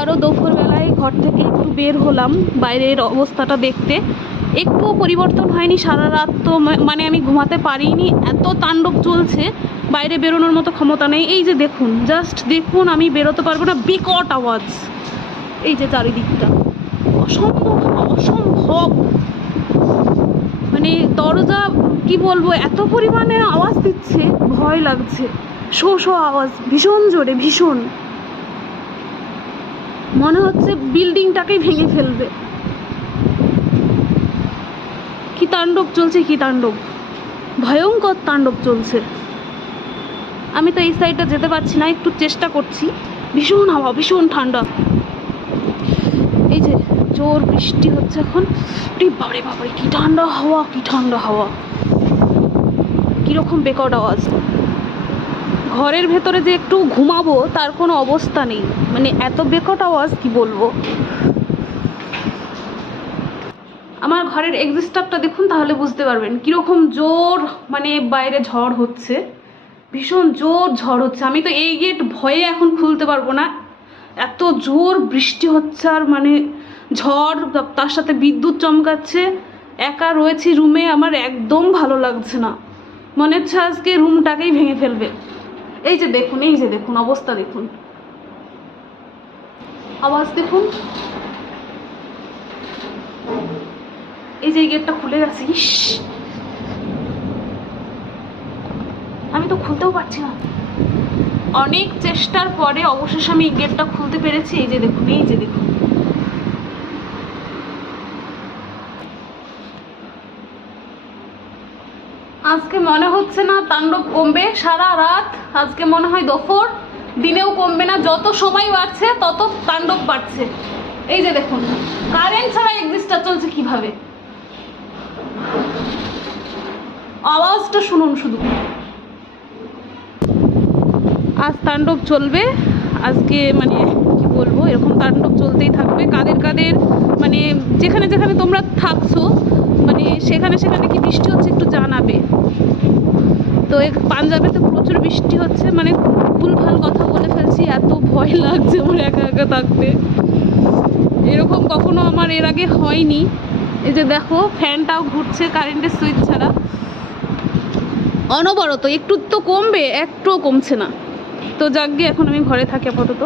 আরও দুপুরবেলায় ঘর থেকে একটু বের হলাম বাইরের অবস্থাটা দেখতে। একটুও পরিবর্তন হয়নি, সারা রাত তো মানে আমি ঘুমাতে পারিনি, এত তাণ্ডব চলছে, বাইরে বেরোনোর মতো ক্ষমতা নেই। এই যে দেখুন, জাস্ট দেখুন, আমি বেরোতে পারবো না, বিকট আওয়াজ। এই যে চারিদিকটা অসম্ভব অসম্ভব, মানে দরজা কি বলবো, এত পরিমাণে আওয়াজ দিচ্ছে, ভয় লাগছে। শো শো আওয়াজ, ভীষণ জোরে, ভীষণ, মনে হচ্ছে বিল্ডিংটাকেই ভেঙে ফেলবে। কি তাণ্ডব চলছে, কি তাণ্ডব, ভয়ঙ্কর তাণ্ডব চলছে। আমি তো এই সাইডটা যেতে পারছি না, একটু চেষ্টা করছি। ভীষণ হাওয়া, ভীষণ ঠান্ডা। এই যে জোর বৃষ্টি হচ্ছে এখন। বাবারে বাবারে, কি ঠান্ডা হাওয়া, কি ঠান্ডা হাওয়া, কিরকম বেকট আওয়াজ। ঘরের ভেতরে যে একটু ঘুমাবো তার কোনো অবস্থা নেই, মানে এত বেকট আওয়াজ, কি বলবো। আমার ঘরের এক্সিস্টারটা দেখুন, তাহলে বুঝতে পারবেন কিরকম জোর, মানে বাইরে ঝড় হচ্ছে, ভীষণ জোর ঝড় হচ্ছে। আমি তো এই গেট ভয়ে এখন খুলতে পারবো না, এত জোর বৃষ্টি হচ্ছে, আর মানে ঝড়, তার সাথে বিদ্যুৎ চমকাচ্ছে। একা রয়েছি রুমে, আমার একদম ভালো লাগছে না, মনে হচ্ছে আজকে রুমটাকেই ভেঙে ফেলবে। এই যে দেখুন, এই যে দেখুন, অবস্থা দেখুন, আওয়াজ দেখুন। এই যে গেটটা খুলে গেছে, ইস, আমি তো খুলতেও পারছি না। অনেক চেষ্টার পরে অবশেষে আমি গেটটা খুলতে পেরেছি। এই যে দেখুন, এই যে দেখুন, আজকে মনে হচ্ছে না তাণ্ডব কমবে সারা রাত। আজকে মনে হয় দুপুর দিনেও কমবে না, যত সময় বাড়ছে তত তাণ্ডব বাড়ছে। এই যে দেখুন, কারেন্ট ছাড়া এক্সিস্টার চলছে কিভাবে, আওয়াজটা শুনুন শুধু। আজ তাণ্ডব চলবে, আজকে মানে কি বলবো, এরকম তাণ্ডব চলতেই থাকবে। কাদের কাদের মানে যেখানে যেখানে তোমরা থাকছো, মানে সেখানে সেখানে কি বৃষ্টি হচ্ছে একটু জানাবে। তো পাঞ্জাবে তো প্রচুর বৃষ্টি হচ্ছে, মানে ভুলভাল কথা বলে ফেলছি, এত ভয় লাগছে আমার একা একা থাকতে। এরকম কখনো আমার এর আগে হয়নি। এই যে দেখো, ফ্যানটাও ঘুরছে কারেন্টের সুইচ ছাড়া, অনবরত। একটু তো কমবে, একটুও কমছে না। তো যাক গিয়ে, এখন আমি ঘরে থাকি আপাতত।